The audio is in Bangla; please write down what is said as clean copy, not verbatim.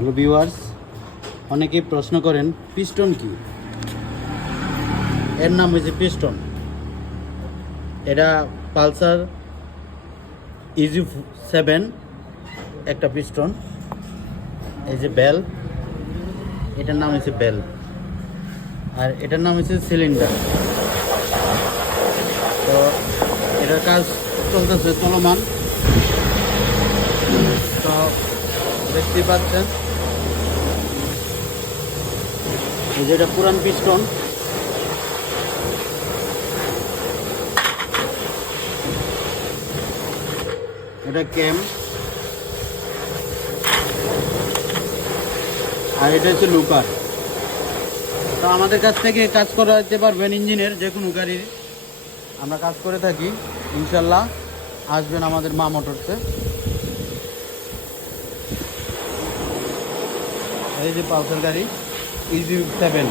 হ্যালো ভিউয়ার্স, অনেকেই প্রশ্ন করেন পিস্টন কি। এর নাম হয়েছে পিস্টন। এটা পালসার ইজি 7 একটা পিস্টন। এই যে বেল, এটার নাম হয়েছে বেল, আর এটার নাম হয়েছে সিলিন্ডার। তো এটার কাজ চলতেছে, চলমান। তো দেখতেই পাচ্ছেন এই যে এটা পুরান পিস্টন। এটা ক্যাম, আর এটা হচ্ছে লুকার। তো আমাদের কাছ থেকে কাজ করাতে পারবেন, ইঞ্জিনের যে কোনো গাড়ির আমরা কাজ করে থাকি। ইনশাল্লাহ আসবেন আমাদের মা মোটরসে। এই যে পালসার গাড়ি ইজি 7।